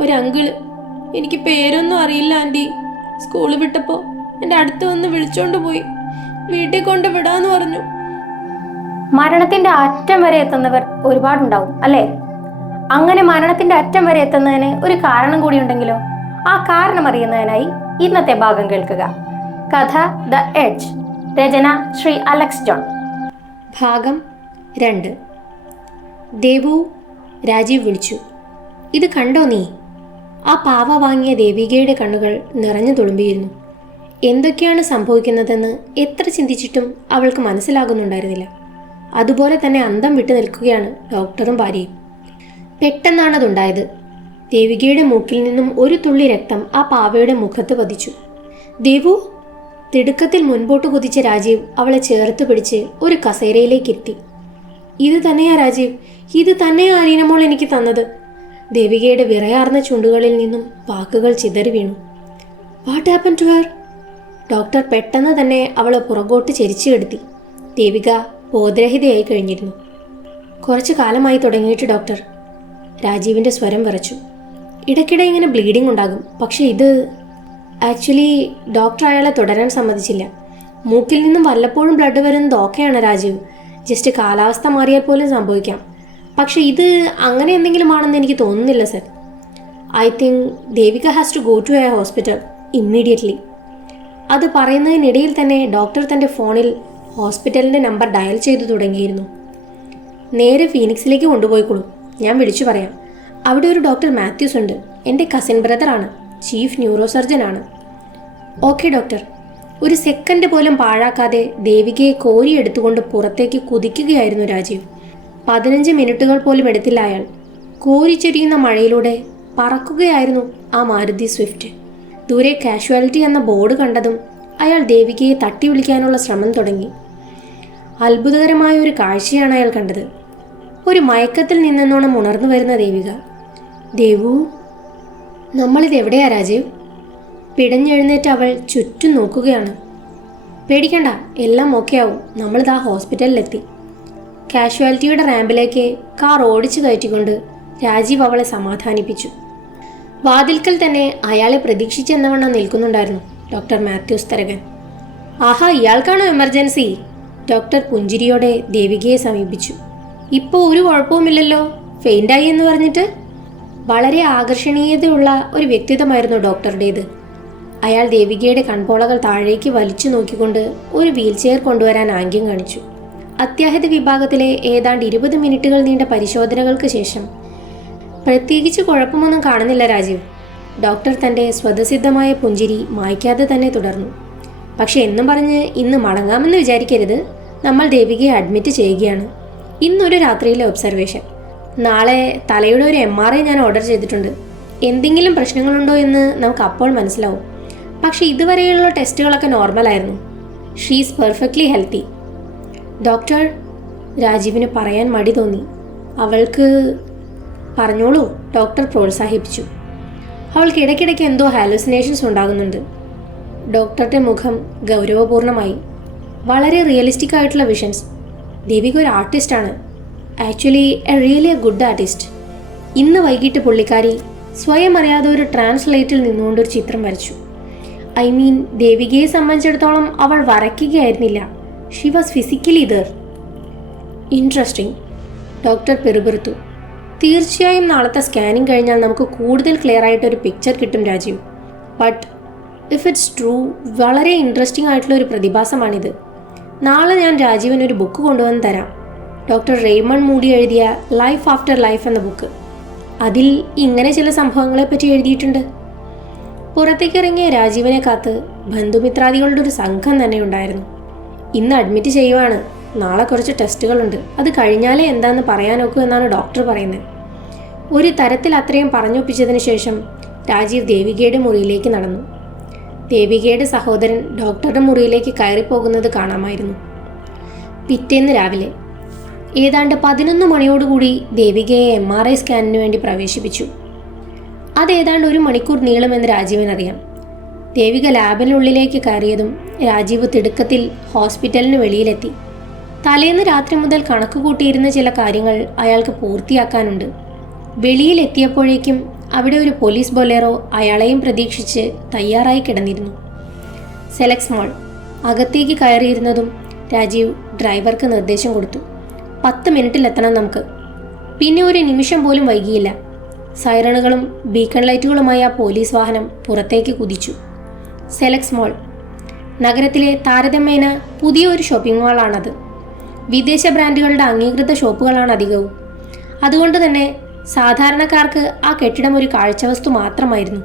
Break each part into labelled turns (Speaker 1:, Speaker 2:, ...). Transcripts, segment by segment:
Speaker 1: ഒരു അങ്കിൾ എനിക്ക് പേരൊന്നും അറിയില്ല ആന്റി സ്കൂൾ വിട്ടപ്പോൾ എന്റെ അടുത്ത് വന്ന് വിളിച്ചോണ്ട് പോയി. വീട്ടിൽ കൊണ്ട് വിടാന്ന് പറഞ്ഞു.
Speaker 2: മരണത്തിന്റെ അറ്റം വരെ എത്തുന്നവർ ഒരുപാടുണ്ടാവും അല്ലേ? അങ്ങനെ മരണത്തിന്റെ അറ്റം വരെ എത്തുന്നതിന് ഒരു കാരണം കൂടി ഉണ്ടെങ്കിലോ? ആ കാരണം അറിയുന്നതിനായി ഇന്നത്തെ ഭാഗം കേൾക്കുക. കഥ ദ എഡ്ജ്. രചന ശ്രീ അലക്സ് ജോൺ.
Speaker 1: ഭാഗം രണ്ട്. ദേവു രാജീവ് വിളിച്ചു. ഇത് കണ്ടോ നീ? ആ പാവ വാങ്ങിയ ദേവികയുടെ കണ്ണുകൾ നിറഞ്ഞു തുളുമ്പിയിരുന്നു. എന്തൊക്കെയാണ് സംഭവിക്കുന്നതെന്ന് എത്ര ചിന്തിച്ചിട്ടും അവൾക്ക് മനസ്സിലാകുന്നുണ്ടായിരുന്നില്ല. അതുപോലെ തന്നെ അന്തം വിട്ടു നിൽക്കുകയാണ് ഡോക്ടറും ഭാര്യയും. പെട്ടെന്നാണതുണ്ടായത് ദേവികയുടെ മൂക്കിൽ നിന്നും ഒരു തുള്ളി രക്തം ആ പാവയുടെ മുഖത്ത് പതിച്ചു. ദേവു തിടുക്കത്തിൽ മുൻപോട്ട് കുതിച്ച രാജീവ് അവളെ ചേർത്ത് പിടിച്ച് ഒരു കസേരയിലേക്ക് ഇരുത്തി. ഇത് തന്നെയാ രാജീവ് ഇത് തന്നെയാ അനീനമോൾ എനിക്ക് തന്നത്. ദേവികയുടെ വിറയാർന്ന ചുണ്ടുകളിൽ നിന്നും വാക്കുകൾ ചിതറി വീണു. What happen to her doctor പെട്ടെന്ന് തന്നെ അവളെ പുറകോട്ട് ചരിച്ചു കെടുത്തി. ദേവിക ബോധരഹിതയായി കഴിഞ്ഞിരുന്നു. കുറച്ചു കാലമായി തുടങ്ങിയിട്ട് ഡോക്ടർ. രാജീവിന്റെ സ്വരം വിറച്ചു. ഇടയ്ക്കിടെ ഇങ്ങനെ ബ്ലീഡിംഗ് ഉണ്ടാകും. പക്ഷേ ഇത് ആക്ച്വലി ഡോക്ടർ അയാളെ തുടരാൻ സമ്മതിച്ചില്ല. മൂക്കിൽ നിന്നും വല്ലപ്പോഴും ബ്ലഡ് വരുന്നത് ഓക്കെയാണ് രാജീവ്. ജസ്റ്റ് കാലാവസ്ഥ മാറിയാൽ പോലും സംഭവിക്കാം. പക്ഷേ ഇത് അങ്ങനെ എന്തെങ്കിലും ആണെന്ന് എനിക്ക് തോന്നുന്നില്ല sir. I think Devika has to go to a hospital immediately. അത് പറയുന്നതിനിടയിൽ തന്നെ ഡോക്ടർ തന്റെ ഫോണിൽ ഹോസ്പിറ്റലിന്റെ നമ്പർ ഡയൽ ചെയ്തു തുടങ്ങിയിരുന്നു. നേരെ ഫീനിക്സിലേക്ക് കൊണ്ടുപോയിക്കോളൂ ഞാൻ വിളിച്ചു പറയാം. അവിടെ ഒരു ഡോക്ടർ മാത്യൂസ് ഉണ്ട്. എന്റെ കസിൻ ബ്രദറാണ്. ചീഫ് ന്യൂറോ ആണ് ഓക്കെ ഡോക്ടർ. ഒരു സെക്കൻഡ് പോലും പാഴാക്കാതെ ദേവികയെ കോരിയെടുത്തുകൊണ്ട് പുറത്തേക്ക് കുതിക്കുകയായിരുന്നു രാജീവ്. പതിനഞ്ച് മിനിറ്റുകൾ പോലും എടുത്തില്ല അയാൾ. കോരിച്ചൊരിയുന്ന മഴയിലൂടെ പറക്കുകയായിരുന്നു ആ മാരുതി സ്വിഫ്റ്റ്. ദൂരെ കാഷ്വാലിറ്റി എന്ന ബോർഡ് കണ്ടതും അയാൾ ദേവികയെ തട്ടി വിളിക്കാനുള്ള ശ്രമം തുടങ്ങി. അത്ഭുതകരമായ ഒരു കാഴ്ചയാണ് അയാൾ കണ്ടത്. ഒരു മയക്കത്തിൽ നിന്നെന്നോണം ഉണർന്നു വരുന്ന ദേവിക. ദേവു നമ്മളിത് എവിടെയാ രാജീവ്? പിടഞ്ഞെഴുന്നേറ്റ് അവൾ ചുറ്റും നോക്കുകയാണ്. പേടിക്കണ്ട എല്ലാം ഓക്കെ ആവും നമ്മളിതാ ഹോസ്പിറ്റലിലെത്തി. കാഷ്വാലിറ്റിയുടെ റാമ്പിലേക്ക് കാർ ഓടിച്ചു കയറ്റിക്കൊണ്ട് രാജീവ് അവളെ സമാധാനിപ്പിച്ചു. വാതിൽക്കൽ തന്നെ അയാളെ പ്രതീക്ഷിച്ചെന്നവണ്ണം നിൽക്കുന്നുണ്ടായിരുന്നു ഡോക്ടർ മാത്യൂസ് തരകൻ ആഹാ ഇയാൾക്കാണോ എമർജൻസി? ഡോക്ടർ പുഞ്ചിരിയോടെ ദേവികയെ സമീപിച്ചു. ഇപ്പോൾ ഒരു കുഴപ്പവുമില്ലല്ലോ? ഫെയിന്റായി എന്ന് പറഞ്ഞിട്ട്? വളരെ ആകർഷണീയതയുള്ള ഒരു വ്യക്തിത്വമായിരുന്നു ഡോക്ടറുടേത്. അയാൾ ദേവികയുടെ കൺപോളകൾ താഴേക്ക് വലിച്ചു നോക്കിക്കൊണ്ട് ഒരു വീൽചെയർ കൊണ്ടുവരാൻ ആംഗ്യം കാണിച്ചു. അത്യാഹിത വിഭാഗത്തിലെ ഏതാണ്ട് ഇരുപത് മിനിറ്റുകൾ നീണ്ട പരിശോധനകൾക്ക് ശേഷം. പ്രത്യേകിച്ച് കുഴപ്പമൊന്നും കാണുന്നില്ല രാജീവ്. ഡോക്ടർ തന്റെ സ്വതസിദ്ധമായ പുഞ്ചിരി മായ്ക്കാതെ തന്നെ തുടർന്നു. പക്ഷെ എന്നും പറഞ്ഞ് ഇന്ന് മടങ്ങാമെന്ന് വിചാരിക്കരുത്. നമ്മൾ ദേവികയെ അഡ്മിറ്റ് ചെയ്യുകയാണ്. ഇന്നൊരു രാത്രിയിലെ ഒബ്സർവേഷൻ നാളെ തലയുടെ ഒരു എം ആർ ഐ ഞാൻ ഓർഡർ ചെയ്തിട്ടുണ്ട്. എന്തെങ്കിലും പ്രശ്നങ്ങളുണ്ടോ എന്ന് നമുക്ക് അപ്പോൾ മനസ്സിലാവും. പക്ഷെ ഇതുവരെയുള്ള ടെസ്റ്റുകളൊക്കെ നോർമലായിരുന്നു ഷീസ് പെർഫെക്റ്റ്ലി ഹെൽത്തി ഡോക്ടർ രാജീവിന് പറയാൻ മടി തോന്നി. അവൾക്ക് പറഞ്ഞോളൂ ഡോക്ടർ പ്രോത്സാഹിപ്പിച്ചു. അവൾക്ക് ഇടയ്ക്കിടയ്ക്ക് എന്തോ ഹാലുസിനേഷൻസ് ഉണ്ടാകുന്നുണ്ട്. ഡോക്ടറുടെ മുഖം ഗൗരവപൂർണമായി. വളരെ റിയലിസ്റ്റിക് ആയിട്ടുള്ള വിഷൻസ്. ദേവിക ഒരു ആർട്ടിസ്റ്റാണ് actually a really a good artist. ഇന്ന് വൈകിട്ട് പുള്ളിക്കാരി സ്വയം അറിയാതെ ഒരു ട്രാൻസ്ലേറ്റിൽ നിന്നുകൊണ്ട് ഒരു ചിത്രം വരച്ചു. ഐ മീൻ ദേവികയെ സംബന്ധിച്ചിടത്തോളം അവൾ വരയ്ക്കുകയായിരുന്നില്ല. She was physically there interesting doctor പെറുപെറുത്തു തീർച്ചയായും നാളത്തെ സ്കാനിങ് കഴിഞ്ഞാൽ നമുക്ക് കൂടുതൽ ക്ലിയർ ആയിട്ട് ഒരു പിക്ചർ കിട്ടും Rajeev. But if it's true വളരെ ഇൻട്രസ്റ്റിംഗ് ആയിട്ടുള്ള ഒരു പ്രതിഭാസമാണിത്. നാളെ ഞാൻ രാജീവിന് ഒരു ബുക്ക് കൊണ്ടുവന്ന് തരാം. ഡോക്ടർ റെയ്മൺ മൂടി എഴുതിയ ലൈഫ് ആഫ്റ്റർ ലൈഫ് എന്ന ബുക്ക് അതിൽ ഇങ്ങനെ ചില സംഭവങ്ങളെ പറ്റി എഴുതിയിട്ടുണ്ട്. പുറത്തേക്കിറങ്ങിയ രാജീവിനെ കാത്ത് ബന്ധുമിത്രാദികളുടെ ഒരു സംഘം തന്നെ ഉണ്ടായിരുന്നു. ഇന്ന് അഡ്മിറ്റ് ചെയ്യുവാണ്. നാളെ കുറച്ച് ടെസ്റ്റുകളുണ്ട് അത് കഴിഞ്ഞാലേ എന്താന്ന് പറയാനൊക്കൂ എന്നാണ് ഡോക്ടർ പറയുന്നത്. ഒരു തരത്തിൽ അത്രയും പറഞ്ഞൊപ്പിച്ചതിന് ശേഷം രാജീവ് ദേവികയുടെ മുറിയിലേക്ക് നടന്നു. ദേവികയുടെ സഹോദരൻ ഡോക്ടറുടെ മുറിയിലേക്ക് കയറിപ്പോകുന്നത് കാണാമായിരുന്നു. പിറ്റേന്ന് രാവിലെ ഏതാണ്ട് പതിനൊന്ന് മണിയോടുകൂടി ദേവികയെ എം ആർ ഐ സ്കാനിന് വേണ്ടി പ്രവേശിപ്പിച്ചു. അത് ഏതാണ്ട് ഒരു മണിക്കൂർ നീളുമെന്ന് രാജീവിനറിയാം. ദേവിക ലാബിനുള്ളിലേക്ക് കയറിയതും രാജീവ് തിടുക്കത്തിൽ ഹോസ്പിറ്റലിന് വെളിയിലെത്തി. തലേന്ന് രാത്രി മുതൽ കണക്ക് കൂട്ടിയിരുന്ന ചില കാര്യങ്ങൾ അയാൾക്ക് പൂർത്തിയാക്കാനുണ്ട്. വെളിയിലെത്തിയപ്പോഴേക്കും അവിടെ ഒരു പോലീസ് ബൊലേറോ അയാളെയും പ്രതീക്ഷിച്ച് തയ്യാറായി കിടന്നിരുന്നു. സെലക്സ് മോൾ. അകത്തേക്ക് കയറിയിരുന്നതും രാജീവ് ഡ്രൈവർക്ക് നിർദ്ദേശം കൊടുത്തു. പത്ത് മിനിറ്റിലെത്തണം നമുക്ക്. പിന്നെ ഒരു നിമിഷം പോലും വൈകിയില്ല. സൈറണുകളും ബീക്കൺ ലൈറ്റുകളുമായി ആ പോലീസ് വാഹനം പുറത്തേക്ക് കുതിച്ചു. സെലക്സ് മോൾ. നഗരത്തിലെ താരതമ്യേന പുതിയ ഒരു ഷോപ്പിംഗ് മാളാണത്. വിദേശ ബ്രാൻഡുകളുടെ അംഗീകൃത ഷോപ്പുകളാണ് അധികവും. അതുകൊണ്ട് തന്നെ സാധാരണക്കാർക്ക് ആ കെട്ടിടം ഒരു കാഴ്ചവസ്തു മാത്രമായിരുന്നു.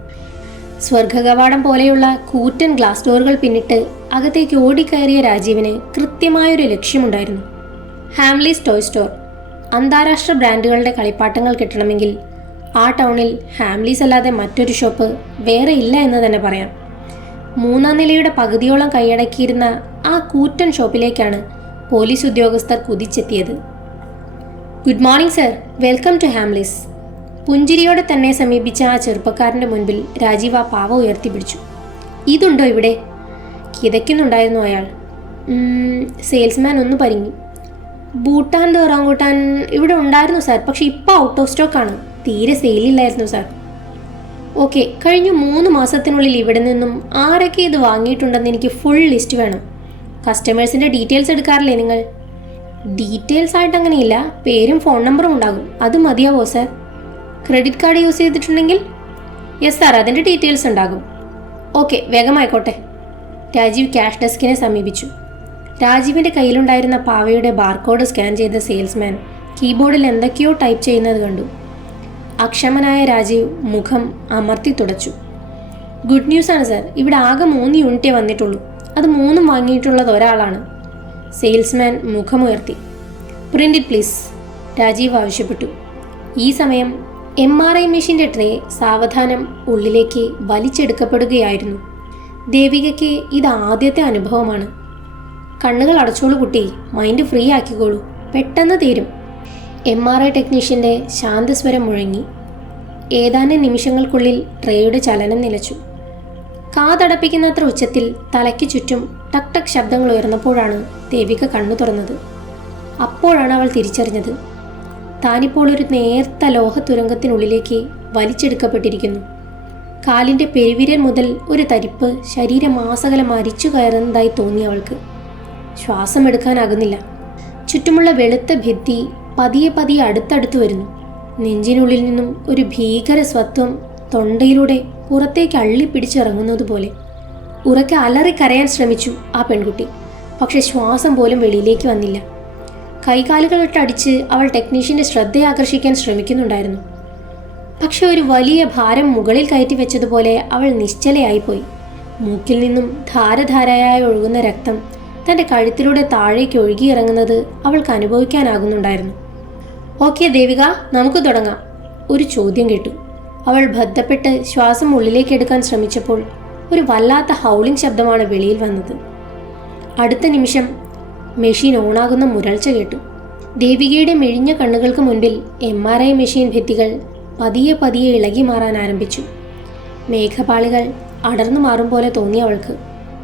Speaker 1: സ്വർഗകവാടം പോലെയുള്ള കൂറ്റൻ ഗ്ലാസ് ഡോറുകൾ പിന്നിട്ട് അകത്തേക്ക് ഓടിക്കയറിയ രാജീവിന് കൃത്യമായൊരു ലക്ഷ്യമുണ്ടായിരുന്നു. Hamleys toy store. അന്താരാഷ്ട്ര ബ്രാൻഡുകളുടെ കളിപ്പാട്ടങ്ങൾ കിട്ടണമെങ്കിൽ ആ ടൗണിൽ ഹാംലീസ് അല്ലാതെ മറ്റൊരു ഷോപ്പ് വേറെ ഇല്ല എന്ന് തന്നെ പറയാം. മൂന്നാം നിലയുടെ പകുതിയോളം കൈയടക്കിയിരുന്ന ആ കൂറ്റൻ ഷോപ്പിലേക്കാണ് പോലീസ് ഉദ്യോഗസ്ഥർ കുതിച്ചെത്തിയത്. Good morning sir. Welcome to Hamleys. പുഞ്ചിരിയോടെ തന്നെ സമീപിച്ച ആ ചെറുപ്പക്കാരന്റെ മുൻപിൽ രാജീവ ആ പാവ ഉയർത്തിപ്പിടിച്ചു. ഇതുണ്ടോ ഇവിടെ? കിതയ്ക്കുന്നുണ്ടായിരുന്നു അയാൾ. സെയിൽസ്മാൻ ഒന്ന് പരിങ്ങി. ഭൂട്ടാൻ തോറാങ്കൂട്ടാൻ ഇവിടെ ഉണ്ടായിരുന്നു സാർ. പക്ഷെ ഇപ്പോൾ ഔട്ട് ഓഫ് സ്റ്റോക്കാണ് തീരെ സെയിലില്ലായിരുന്നു സാർ. ഓക്കെ കഴിഞ്ഞ മൂന്ന് മാസത്തിനുള്ളിൽ ഇവിടെ നിന്നും ആരൊക്കെ ഇത് വാങ്ങിയിട്ടുണ്ടെന്ന് എനിക്ക് ഫുൾ ലിസ്റ്റ് വേണം. കസ്റ്റമേഴ്സിന്റെ ഡീറ്റെയിൽസ് എടുക്കാറില്ലേ നിങ്ങൾ? ഡീറ്റെയിൽസ് ആയിട്ട് അങ്ങനെയില്ല പേരും ഫോൺ നമ്പറും ഉണ്ടാകും. അത് മതിയാവോ സാർ ക്രെഡിറ്റ് കാർഡ് യൂസ് ചെയ്തിട്ടുണ്ടെങ്കിൽ? യെസ് സാർ അതിന്റെ ഡീറ്റെയിൽസ് ഉണ്ടാകും. ഓക്കെ വേഗമായിക്കോട്ടെ. രാജീവ് ക്യാഷ് ഡെസ്കിനെ സമീപിച്ചു. രാജീവിന്റെ കയ്യിലുണ്ടായിരുന്ന പാവയുടെ ബാർകോഡ് സ്കാൻ ചെയ്ത സെയിൽസ്മാൻ കീബോർഡിൽ എന്തൊക്കെയോ ടൈപ്പ് ചെയ്യുന്നത് കണ്ടു. അക്ഷമനായ രാജീവ് മുഖം അമർത്തി തുടച്ചു. ഗുഡ് ന്യൂസ് ആണ് സാർ. ഇവിടെ ആകെ മൂന്ന് യൂണിറ്റേ വന്നിട്ടുള്ളൂ. അത് മൂന്നും വാങ്ങിയിട്ടുള്ളത് ഒരാളാണ്. Salesman മുഖമുയർത്തി. Print it please. Rajeev ആവശ്യപ്പെട്ടു. ഈ സമയം എം ആർ ഐ മെഷീന്റെ ട്രേ സാവധാനം ഉള്ളിലേക്ക് വലിച്ചെടുക്കപ്പെടുകയായിരുന്നു. ദേവികയ്ക്ക് ഇത് ആദ്യത്തെ അനുഭവമാണ്. കണ്ണുകൾ അടച്ചോളൂ കുട്ടി. മൈൻഡ് ഫ്രീ ആക്കിക്കോളൂ. പെട്ടെന്ന് തീരും. എം ആർ ഐ ടെക്നീഷ്യന്റെ ശാന്തസ്വരം മുഴങ്ങി. ഏതാനും നിമിഷങ്ങൾക്കുള്ളിൽ ട്രേയുടെ ചലനം നിലച്ചു. കാതടപ്പിക്കുന്നത്ര ഉച്ചത്തിൽ തലയ്ക്ക് ചുറ്റും ടക് ടക് ശബ്ദങ്ങൾ ഉയർന്നപ്പോഴാണ് ദേവിക കണ്ണു തുറന്നത്. അപ്പോഴാണ് അവൾ തിരിച്ചറിഞ്ഞത്. താനിപ്പോൾ ഒരു നേർത്ത ലോഹത്തുരങ്കത്തിനുള്ളിലേക്ക് വലിച്ചെടുക്കപ്പെട്ടിരിക്കുന്നു. കാലിന്റെ പെരുവിരൽ മുതൽ ഒരു തരിപ്പ് ശരീരമാസകലം അരിച്ചു കയറുന്നതായി തോന്നി അവൾക്ക്. ശ്വാസമെടുക്കാനാകുന്നില്ല. ചുറ്റുമുള്ള വെളുത്ത ഭിത്തി പതിയെ പതിയെ അടുത്തടുത്ത് വരുന്നു. നെഞ്ചിനുള്ളിൽ നിന്നും ഒരു ഭീകര സ്വത്വം തൊണ്ടയിലൂടെ പുറത്തേക്ക് അള്ളിപ്പിടിച്ചിറങ്ങുന്നത് പോലെ ഉറക്കെ അലറി കരയാൻ ശ്രമിച്ചു ആ പെൺകുട്ടി. പക്ഷെ ശ്വാസം പോലും വെളിയിലേക്ക് വന്നില്ല. കൈകാലുകളിട്ടടിച്ച് അവൾ ടെക്നീഷ്യന്റെ ശ്രദ്ധ ആകർഷിക്കാൻ ശ്രമിക്കുന്നുണ്ടായിരുന്നു. പക്ഷെ ഒരു വലിയ ഭാരം മുകളിൽ കയറ്റി വെച്ചതുപോലെ അവൾ നിശ്ചലയായിപ്പോയി. മൂക്കിൽ നിന്നും ധാരധാരയായി ഒഴുകുന്ന രക്തം തന്റെ കഴുത്തിലൂടെ താഴേക്ക് ഒഴുകിയിറങ്ങുന്നത് അവൾക്ക് അനുഭവിക്കാനാകുന്നുണ്ടായിരുന്നു. ഓക്കെ ദേവിക നമുക്ക് തുടങ്ങാം. ഒരു ചോദ്യം കേട്ടു. അവൾ ബദ്ധപ്പെട്ട് ശ്വാസം ഉള്ളിലേക്ക് എടുക്കാൻ ശ്രമിച്ചപ്പോൾ ഒരു വല്ലാത്ത ഹൗളിംഗ് ശബ്ദമാണ് വെളിയിൽ വന്നത്. അടുത്ത നിമിഷം മെഷീൻ ഓണാകുന്ന മുരൾച്ച കേട്ടു. ദേവികയുടെ മെഴിഞ്ഞ കണ്ണുകൾക്ക് മുൻപിൽ എം ആർ ഐ മെഷീൻ ഭിത്തികൾ പതിയെ പതിയെ ഇളകി മാറാൻ ആരംഭിച്ചു. മേഘപാളികൾ അടർന്നു മാറും പോലെ തോന്നി അവൾക്ക്.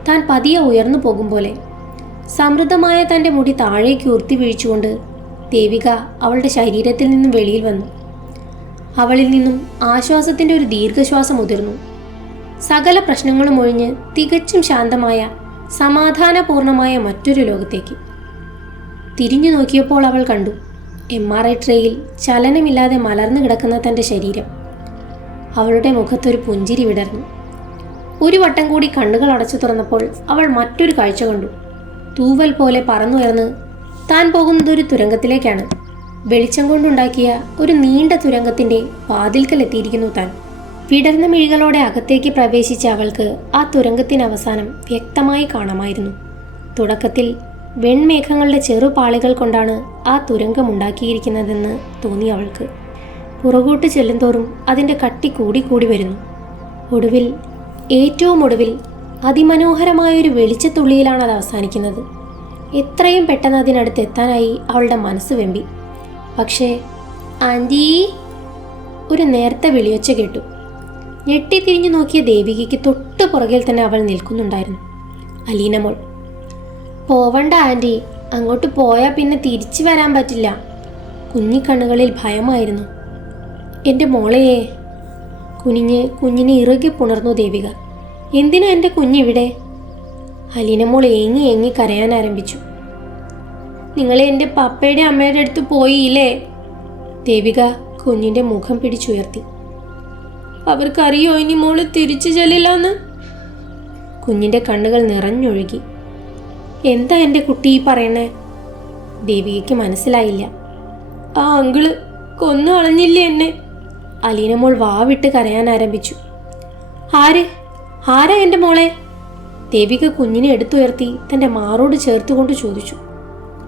Speaker 1: താൻ പതിയെ ഉയർന്നു പോകും പോലെ. സമൃദ്ധമായ തന്റെ മുടി താഴേക്ക് ഉർത്തി വീഴ്ചുകൊണ്ട് ദേവിക അവളുടെ ശരീരത്തിൽ നിന്നും വെളിയിൽ വന്നു. അവളിൽ നിന്നും ആശ്വാസത്തിന്റെ ഒരു ദീർഘശ്വാസം ഉതിർന്നു സകല പ്രശ്നങ്ങളും ഒഴിഞ്ഞ് തികച്ചും ശാന്തമായ സമാധാനപൂർണമായ മറ്റൊരു ലോകത്തേക്ക്. തിരിഞ്ഞു നോക്കിയപ്പോൾ അവൾ കണ്ടു എം ആർ ഐ ട്രേയിൽ ചലനമില്ലാതെ മലർന്നു കിടക്കുന്ന തന്റെ ശരീരം. അവളുടെ മുഖത്തൊരു പുഞ്ചിരി വിടർന്നു. ഒരു വട്ടം കൂടി കണ്ണുകൾ അടച്ചു തുറന്നപ്പോൾ അവൾ മറ്റൊരു കാഴ്ച കണ്ടു. തൂവൽ പോലെ പറന്നുയർന്ന് താൻ പോകുന്നത് ഒരു തുരങ്കത്തിലേക്കാണ്. വെളിച്ചം കൊണ്ടുണ്ടാക്കിയ ഒരു നീണ്ട തുരങ്കത്തിന്റെ വാതിൽക്കലെത്തിയിരിക്കുന്നു താൻ. വിടർന്ന മിഴികളോടെ അകത്തേക്ക് പ്രവേശിച്ച അവൾക്ക് ആ തുരങ്കത്തിന് അവസാനം വ്യക്തമായി കാണാമായിരുന്നു. തുടക്കത്തിൽ വെൺമേഘങ്ങളുടെ ചെറുപാളികൾ കൊണ്ടാണ് ആ തുരങ്കം ഉണ്ടാക്കിയിരിക്കുന്നതെന്ന് തോന്നി അവൾക്ക്. പുറകോട്ട് ചെല്ലുന്തോറും അതിന്റെ കട്ടി കൂടിക്കൂടി കൂടി വരുന്നു. ഒടുവിൽ ഏറ്റവും ഒടുവിൽ അതിമനോഹരമായൊരു വെളിച്ചത്തുള്ളിയിലാണ് അത് അവസാനിക്കുന്നത്. എത്രയും പെട്ടെന്ന് അതിനടുത്ത് എത്താനായി അവളുടെ മനസ്സ് വെമ്പി. പക്ഷേ ആന്റി ഒരു നേരത്തെ വിളിയൊച്ച കേട്ടു. ഞെട്ടിത്തിരിഞ്ഞു നോക്കിയ ദേവികയ്ക്ക് തൊട്ട് പുറകിൽ തന്നെ അവൾ നിൽക്കുന്നുണ്ടായിരുന്നു. അലീനമോൾ പോവണ്ട ആന്റി അങ്ങോട്ട് പോയാൽ പിന്നെ തിരിച്ചു വരാൻ പറ്റില്ല. കുഞ്ഞിക്കണ്ണുകളിൽ ഭയമായിരുന്നു. എന്റെ മോളയെ കുനിഞ്ഞ് കുഞ്ഞിനെ ഇറുകി പുണർന്നു ദേവിക. എന്തിനാ എന്റെ കുഞ്ഞിവിടെ? അലീനമോൾ ഏങ്ങി ഏങ്ങി കരയാൻ ആരംഭിച്ചു. നിങ്ങൾ എന്റെ പപ്പയുടെ അമ്മയുടെ അടുത്ത് പോയില്ലേ? ദേവിക കുഞ്ഞിന്റെ മുഖം പിടിച്ചുയർത്തി. അവർക്കറിയോ ഇനി മോൾ തിരിച്ചു ചെല്ലില്ലെന്ന്? കുഞ്ഞിന്റെ കണ്ണുകൾ നിറഞ്ഞൊഴുകി. എന്താ എന്റെ കുട്ടി ഈ പറയണേ? ദേവികയ്ക്ക് മനസ്സിലായില്ല. ആ അങ്കിൾ കൊന്നു കളഞ്ഞില്ലേ എന്നെ? അലീനമോൾ വാവിട്ട് കരയാൻ ആരംഭിച്ചു. ആര്? ആരാ എന്റെ മോളെ? ദേവിക കുഞ്ഞിനെ എടുത്തുയർത്തി തന്റെ മാറോട് ചേർത്തുകൊണ്ട് ചോദിച്ചു.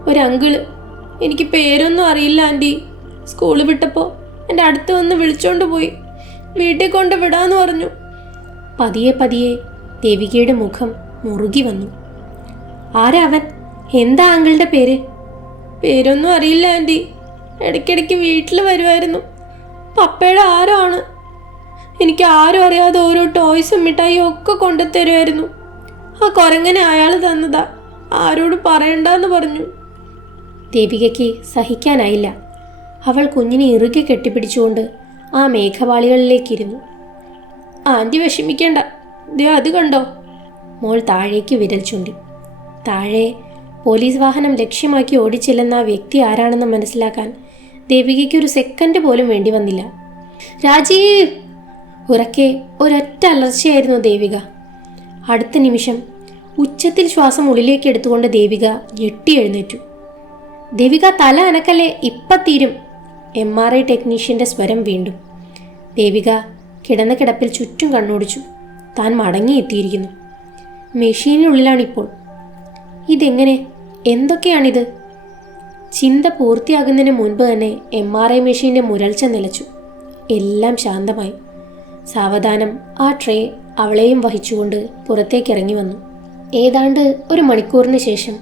Speaker 1: ഒരു എനിക്ക് പേരൊന്നും അറിയില്ല ആന്റി സ്കൂൾ വിട്ടപ്പോൾ എന്റെ അടുത്ത് വന്ന് വിളിച്ചോണ്ട് പോയി. വീട്ടിൽ കൊണ്ട് വിടാന്ന് പറഞ്ഞു. പതിയെ പതിയെ ദേവികയുടെ മുഖം മുറുകി വന്നു. ആരാ അവൻ? എന്താ അങ്കിളുടെ പേര്? പേരൊന്നും അറിയില്ല ആന്റി ഇടയ്ക്കിടയ്ക്ക് വീട്ടിൽ വരുമായിരുന്നു പപ്പയുടെ ആരോ ആണ്. എനിക്ക് ആരും അറിയാതെ ഓരോ ടോയ്സും മിഠായിയും ഒക്കെ കൊണ്ടു തരുമായിരുന്നു ആ കൊരങ്ങനെ അയാൾ തന്നതാ. ആരോട് പറയണ്ടെന്ന് പറഞ്ഞു. ദീപികയ്ക്ക് സഹിക്കാനായില്ല. അവൾ കുഞ്ഞിനെ ഇറുകെ കെട്ടിപ്പിടിച്ചുകൊണ്ട് ആ മേഘവാളികളിലേക്കിരുന്നു. ആന്തി വിഷമിക്കേണ്ട. ദേ അത് കണ്ടോ? മോൾ താഴേക്ക് വിരൽ ചൂണ്ടി. താഴെ പോലീസ് വാഹനം ലക്ഷ്യമാക്കി ഓടിച്ചില്ലെന്ന ആ വ്യക്തി ആരാണെന്ന് മനസ്സിലാക്കാൻ ദേവികയ്ക്ക് ഒരു സെക്കൻഡ് പോലും വേണ്ടി വന്നില്ല. രാജീവ്! ഉറക്കെ ഒരൊറ്റ അലർച്ചയായിരുന്നു ദേവിക. അടുത്ത നിമിഷം ഉച്ചത്തിൽ ശ്വാസം ഉള്ളിലേക്ക് എടുത്തുകൊണ്ട് ദേവിക ഞെട്ടി എഴുന്നേറ്റു. ദേവിക തല അനക്കല്ലേ ഇപ്പം തീരും? എം ആർ ഐ ടെക്നീഷ്യന്റെ സ്വരം വീണ്ടും. ദേവിക കിടന്ന കിടപ്പിൽ ചുറ്റും കണ്ണോടിച്ചു. താൻ മടങ്ങിയെത്തിയിരിക്കുന്നു മെഷീനുള്ളിലാണിപ്പോൾ ഇതെങ്ങനെ? എന്തൊക്കെയാണിത്? ചിന്ത പൂർത്തിയാകുന്നതിന് മുൻപ് തന്നെ എം ആർ ഐ മെഷീന്റെ മുരൾച്ച നിലച്ചു. എല്ലാം ശാന്തമായി. സാവധാനം ആ ട്രേ അവളെയും വഹിച്ചുകൊണ്ട് പുറത്തേക്കിറങ്ങി വന്നു. ഏതാണ്ട് ഒരു മണിക്കൂറിന് ശേഷം.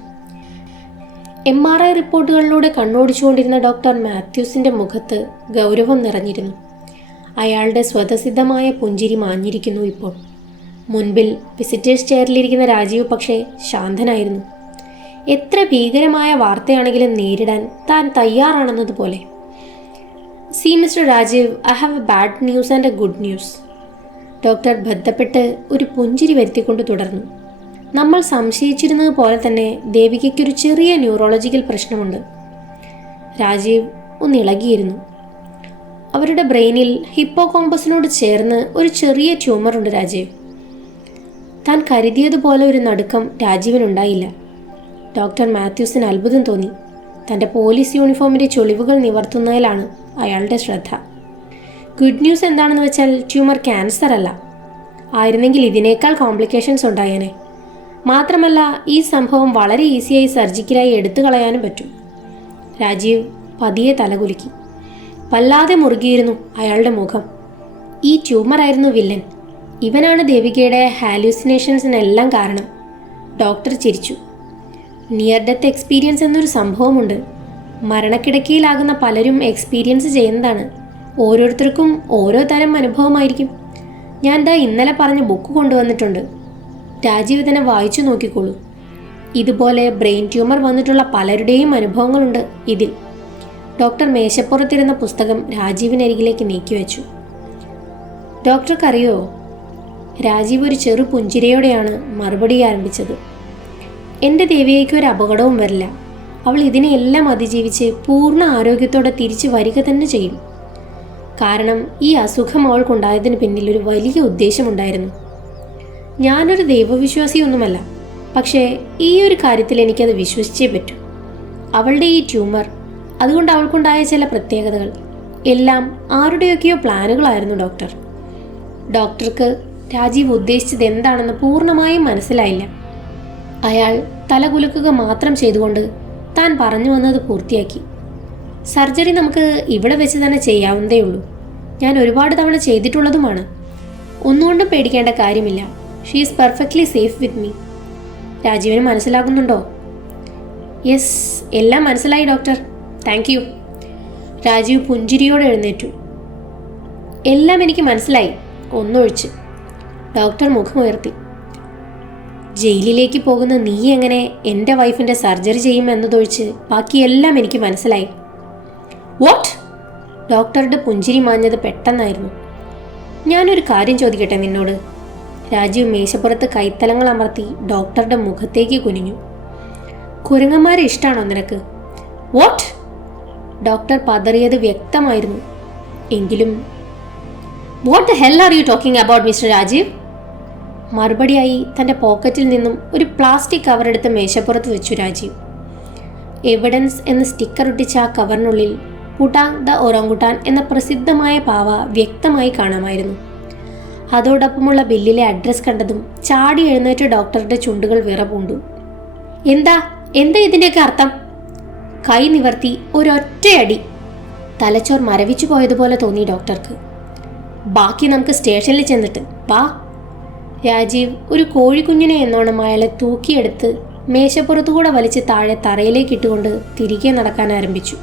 Speaker 1: എം ആർ ഐ റിപ്പോർട്ടുകളിലൂടെ കണ്ണോടിച്ചുകൊണ്ടിരുന്ന ഡോക്ടർ മാത്യൂസിന്റെ മുഖത്ത് ഗൗരവം നിറഞ്ഞിരുന്നു. അയാളുടെ സ്വതസിദ്ധമായ പുഞ്ചിരി മാഞ്ഞിരിക്കുന്നു ഇപ്പോൾ. മുൻപിൽ വിസിറ്റേഴ്സ് ചെയറിലിരിക്കുന്ന രാജീവ് പക്ഷേ ശാന്തനായിരുന്നു. എത്ര ഭീകരമായ വാർത്തയാണെങ്കിലും നേരിടാൻ താൻ തയ്യാറാണെന്നതുപോലെ. See mister Rajeev I have a bad news and a good news. Doctor ബന്ധപ്പെട്ട് ഒരു പുഞ്ചിരി വരുത്തിക്കൊണ്ട് തുടർന്നു. നമ്മൾ സംശയിച്ചിരുന്നത് പോലെ തന്നെ ദേവികയ്ക്കൊരു ചെറിയ ന്യൂറോളജിക്കൽ പ്രശ്നമുണ്ട്. രാജീവ് ഒന്ന് ഇളകിയിരുന്നു. അവരുടെ ബ്രെയിനിൽ ഹിപ്പോ കോമ്പസിനോട് ചേർന്ന് ഒരു ചെറിയ ട്യൂമർ ഉണ്ട് രാജീവ്. താൻ കരുതിയതുപോലെ ഒരു നടുക്കം രാജീവിനുണ്ടായില്ല. ഡോക്ടർ മാത്യൂസിന് അത്ഭുതം തോന്നി. തന്റെ പോലീസ് യൂണിഫോമിന്റെ ചൊളിവുകൾ നിവർത്തുന്നതിലാണ് അയാളുടെ ശ്രദ്ധ. ഗുഡ് ന്യൂസ് എന്താണെന്ന് വെച്ചാൽ ട്യൂമർ ക്യാൻസർ അല്ല ആയിരുന്നെങ്കിൽ ഇതിനേക്കാൾ കോംപ്ലിക്കേഷൻസ് ഉണ്ടായേനെ. മാത്രമല്ല ഈ സംഭവം വളരെ ഈസിയായി സർജിക്കലായി എടുത്തു കളയാനും പറ്റും. രാജീവ് പതിയെ തലകുലുക്കി. വല്ലാതെ മുറുകിയിരുന്നു അയാളുടെ മുഖം. ഈ ട്യൂമറായിരുന്നു വില്ലൻ. ഇവനാണ് ദേവികയുടെ ഹാലൂസിനേഷൻസിനെല്ലാം കാരണം. ഡോക്ടർ ചിരിച്ചു. നിയർ ഡെത്ത് എക്സ്പീരിയൻസ് എന്നൊരു സംഭവമുണ്ട്. മരണക്കിടക്കയിലാകുന്ന പലരും എക്സ്പീരിയൻസ് ചെയ്യുന്നതാണ്. ഓരോരുത്തർക്കും ഓരോ തരം അനുഭവമായിരിക്കും. ഞാൻ ദാ ഇന്നലെ പറഞ്ഞ ബുക്ക് കൊണ്ടുവന്നിട്ടുണ്ട്. രാജീവ് തന്നെ വായിച്ചു നോക്കിക്കോളൂ. ഇതുപോലെ ബ്രെയിൻ ട്യൂമർ വന്നിട്ടുള്ള പലരുടെയും അനുഭവങ്ങളുണ്ട് ഇതിൽ. ഡോക്ടർ മേശപ്പുറത്തിരുന്ന പുസ്തകം രാജീവിനരികിലേക്ക് നീക്കിവെച്ചു ഡോക്ടർക്കറിയോ? രാജീവ് ഒരു ചെറു പുഞ്ചിരിയോടെയാണ് മറുപടി ആരംഭിച്ചത്. എന്റെ ദേവിയേക്ക് ഒരു അപകടവും വരില്ല. അവൾ ഇതിനെയെല്ലാം അതിജീവിച്ച് പൂർണ ആരോഗ്യത്തോടെ തിരിച്ചു വരിക തന്നെ ചെയ്യും. കാരണം ഈ അസുഖം അവൾക്കുണ്ടായതിന് പിന്നിൽ ഒരു വലിയ ഉദ്ദേശമുണ്ടായിരുന്നു. ഞാനൊരു ദൈവവിശ്വാസിയൊന്നുമല്ല. പക്ഷേ ഈ ഒരു കാര്യത്തിൽ എനിക്കത് വിശ്വസിച്ചേ പറ്റൂ. അവളുടെ ഈ ട്യൂമർ അതുകൊണ്ട് അവൾക്കുണ്ടായ ചില പ്രത്യേകതകൾ എല്ലാം ആരുടെയൊക്കെയോ പ്ലാനുകളായിരുന്നു ഡോക്ടർ. ഡോക്ടർക്ക് രാജീവ് ഉദ്ദേശിച്ചത് എന്താണെന്ന് പൂർണമായും മനസ്സിലായില്ല. അയാൾ തലകുലുക്കുക മാത്രം ചെയ്തുകൊണ്ട് താൻ പറഞ്ഞു വന്നത് പൂർത്തിയാക്കി. സർജറി നമുക്ക് ഇവിടെ വെച്ച് തന്നെ ചെയ്യാവുന്നതേ ഉള്ളൂ ഞാൻ ഒരുപാട് തവണ ചെയ്തിട്ടുള്ളതുമാണ്. ഒന്നുകൊണ്ടും പേടിക്കേണ്ട കാര്യമില്ല. She is perfectly safe with me രാജീവിന് മനസ്സിലാകുന്നുണ്ടോ? യെസ് എല്ലാം മനസ്സിലായി ഡോക്ടർ താങ്ക് യു രാജീവ് പുഞ്ചിരിയോടെ എഴുന്നേറ്റു. എല്ലാം എനിക്ക് മനസ്സിലായി ഒന്നൊഴിച്ച്. ഡോക്ടർ മുഖമുയർത്തി. ജയിലിലേക്ക് പോകുന്ന നീ എങ്ങനെ എന്റെ വൈഫിന്റെ സർജറി ചെയ്യുമെന്നതൊഴിച്ച് ബാക്കിയെല്ലാം എനിക്ക് മനസ്സിലായി. വാട്ട് ഡോക്ടറുടെ പുഞ്ചിരി മാഞ്ഞത് പെട്ടെന്നായിരുന്നു. ഞാനൊരു കാര്യം ചോദിക്കട്ടെ നിന്നോട്? രാജീവ് മേശപ്പുറത്ത് കൈത്തലങ്ങൾ അമർത്തി ഡോക്ടറുടെ മുഖത്തേക്ക് കുനിഞ്ഞു. കുരങ്ങന്മാരെ ഇഷ്ടമാണോ നിനക്ക്? വാട്ട് ഡോക്ടർ പതറിയത് വ്യക്തമായിരുന്നു. എങ്കിലും what hell are you talking about mister Rajeev? മറുപടിയായി തന്റെ പോക്കറ്റിൽ നിന്നും ഒരു പ്ലാസ്റ്റിക് കവർ എടുത്ത് മേശപ്പുറത്ത് വെച്ചു രാജീവ്. എവിഡൻസ് എന്ന സ്റ്റിക്കർ ഒട്ടിച്ച ആ കവറിനുള്ളിൽ പുട്ടാങ് ദ ഒറോങ്കുട്ടാൻ എന്ന പ്രസിദ്ധമായ പാവ വ്യക്തമായി കാണാമായിരുന്നു. അതോടൊപ്പമുള്ള ബില്ലിലെ അഡ്രസ് കണ്ടതും ചാടി എഴുന്നേറ്റ് ഡോക്ടറുടെ ചുണ്ടുകൾ വിറപൂണ്ടു എന്താ? എന്താ ഇതിന്റെയൊക്കെ അർത്ഥം? കൈ നിവർത്തി ഒരൊറ്റയടി. തലച്ചോർ മരവിച്ചു പോയതുപോലെ തോന്നി ഡോക്ടർക്ക് ബാക്കി നമുക്ക് സ്റ്റേഷനിൽ ചെന്നിട്ട് വാ. രാജീവ് ഒരു കോഴിക്കുഞ്ഞിനെ എന്നോണം അയാളെ തൂക്കിയെടുത്ത് മേശപ്പുറത്തുകൂടെ വലിച്ച് താഴെ തറയിലേക്ക് ഇട്ടുകൊണ്ട് തിരികെ നടക്കാൻ ആരംഭിച്ചു.